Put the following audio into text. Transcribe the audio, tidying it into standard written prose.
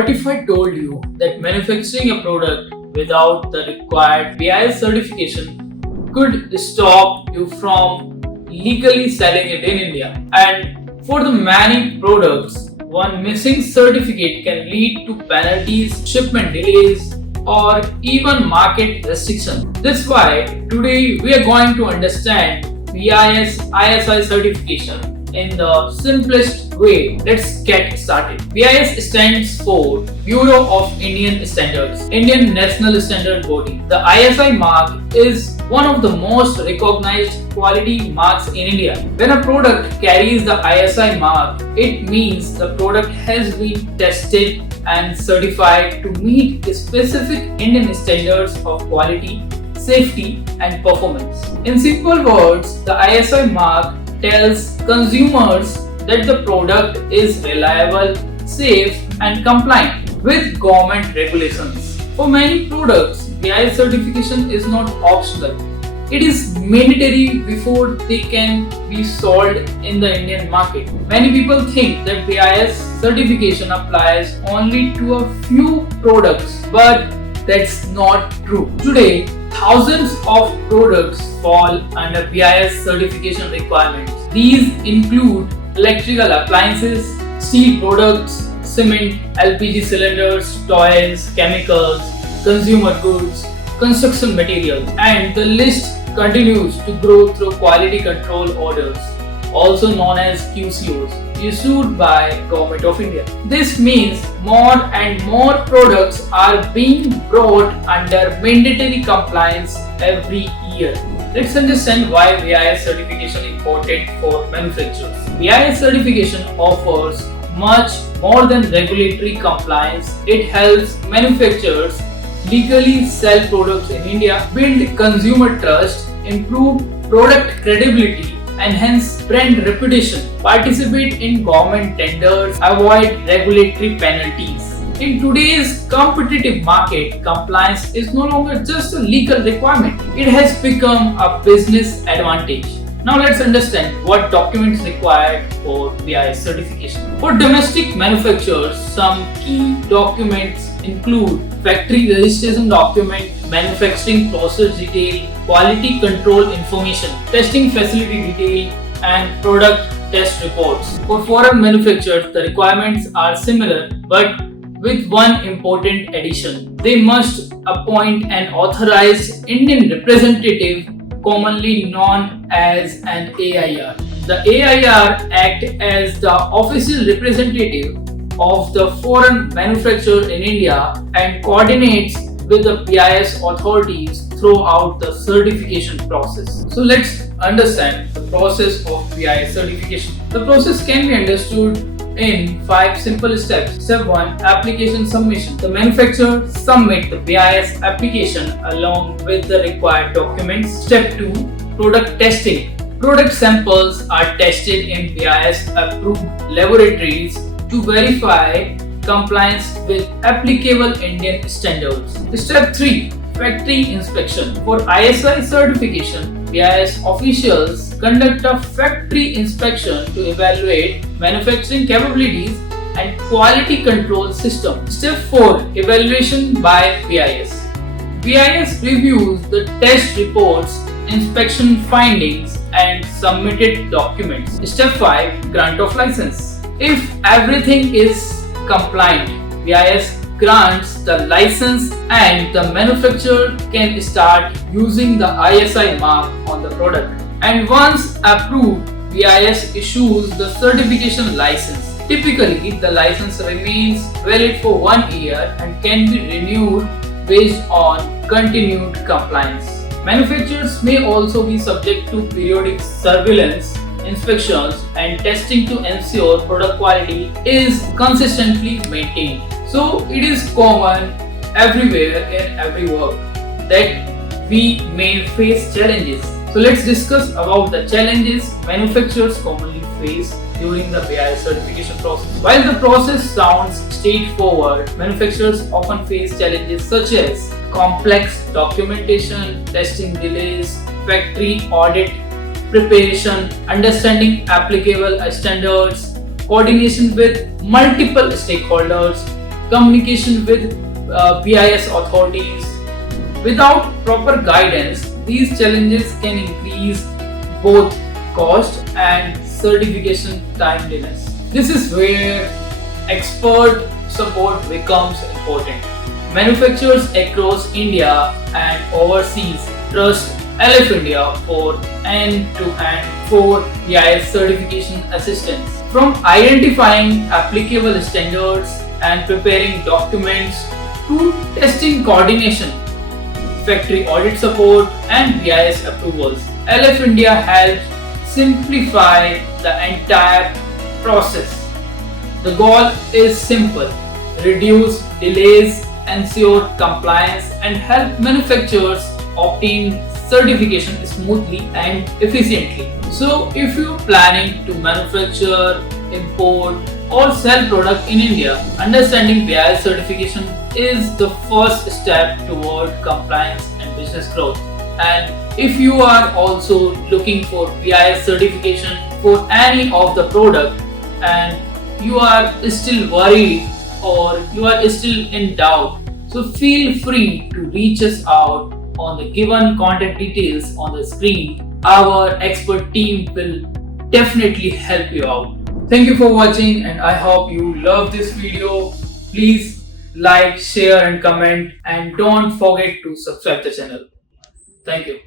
What if I told you that manufacturing a product without the required BIS certification could stop you from legally selling it in India? And for the many products, one missing certificate can lead to penalties, shipment delays, or even market restrictions. That's why today we are going to understand BIS ISI certification in the simplest way. Let's get started. BIS stands for Bureau of Indian Standards, Indian National Standard Body. The ISI mark is one of the most recognized quality marks in India. When a product carries the ISI mark, it means the product has been tested and certified to meet specific Indian standards of quality, safety, and performance. In simple words, the ISI mark tells consumers that the product is reliable, safe, and compliant with government regulations. For many products, BIS certification is not optional. It is mandatory before they can be sold in the Indian market. Many people think that BIS certification applies only to a few products, but that's not true. Today, thousands of products fall under BIS certification requirements. These include electrical appliances, steel products, cement, LPG cylinders, toys, chemicals, consumer goods, construction materials, and the list continues to grow through quality control orders, also known as QCOs, issued by Government of India. This means more and more products are being brought under mandatory compliance every year. Let's understand why BIS certification is important for manufacturers. BIS certification offers much more than regulatory compliance. It helps manufacturers legally sell products in India, build consumer trust, improve product credibility, enhance brand reputation, participate in government tenders, avoid regulatory penalties. In today's competitive market, compliance is no longer just a legal requirement. It has become a business advantage. Now let's understand what documents required for BIS certification. For domestic manufacturers, some key documents include factory registration document, manufacturing process detail, quality control information, testing facility detail, and product test reports. For foreign manufacturers, the requirements are similar but with one important addition. They must appoint an authorized Indian representative, commonly known as an AIR. The AIR acts as the official representative of the foreign manufacturer in India and coordinates with the BIS authorities throughout the certification process. So let's understand the process of BIS certification. The process can be understood in 5 simple steps. Step 1. Application submission. The manufacturer submits the BIS application along with the required documents. Step 2. Product testing. Product samples are tested in BIS approved laboratories to verify compliance with applicable Indian standards. Step 3. Factory inspection. For ISI certification, BIS officials conduct a factory inspection to evaluate manufacturing capabilities and quality control system. Step 4. Evaluation by BIS. BIS reviews the test reports, inspection findings, and submitted documents. Step 5. Grant of license. If everything is compliant, BIS grants the license and the manufacturer can start using the ISI mark on the product. And once approved, BIS issues the certification license. Typically, the license remains valid for 1 year and can be renewed based on continued compliance. Manufacturers may also be subject to periodic surveillance, inspections, and testing to ensure product quality is consistently maintained. So it is common everywhere in every work that we may face challenges. So let's discuss about the challenges manufacturers commonly face during the BIS certification process. While the process sounds straightforward, manufacturers often face challenges such as complex documentation, testing delays, factory audit preparation, understanding applicable standards, coordination with multiple stakeholders, communication with BIS authorities. Without proper guidance, these challenges can increase both cost and certification timeliness. This is where expert support becomes important. Manufacturers across India and overseas trust LF India for end-to-end for BIS certification assistance. From identifying applicable standards and preparing documents to testing coordination, factory audit support, and BIS approvals, LF India helps simplify the entire process. The goal is simple: reduce delays, ensure compliance, and help manufacturers obtain certification smoothly and efficiently. So, if you're planning to manufacture, import, or sell product in India, understanding BIS certification is the first step toward compliance and business growth. And if you are also looking for BIS certification for any of the product and you are still worried or you are still in doubt, so feel free to reach us out on the given contact details on the screen. Our expert team will definitely help you out. Thank you for watching, and I hope you love this video. Please like, share and comment, and don't forget to subscribe the channel. Thank you.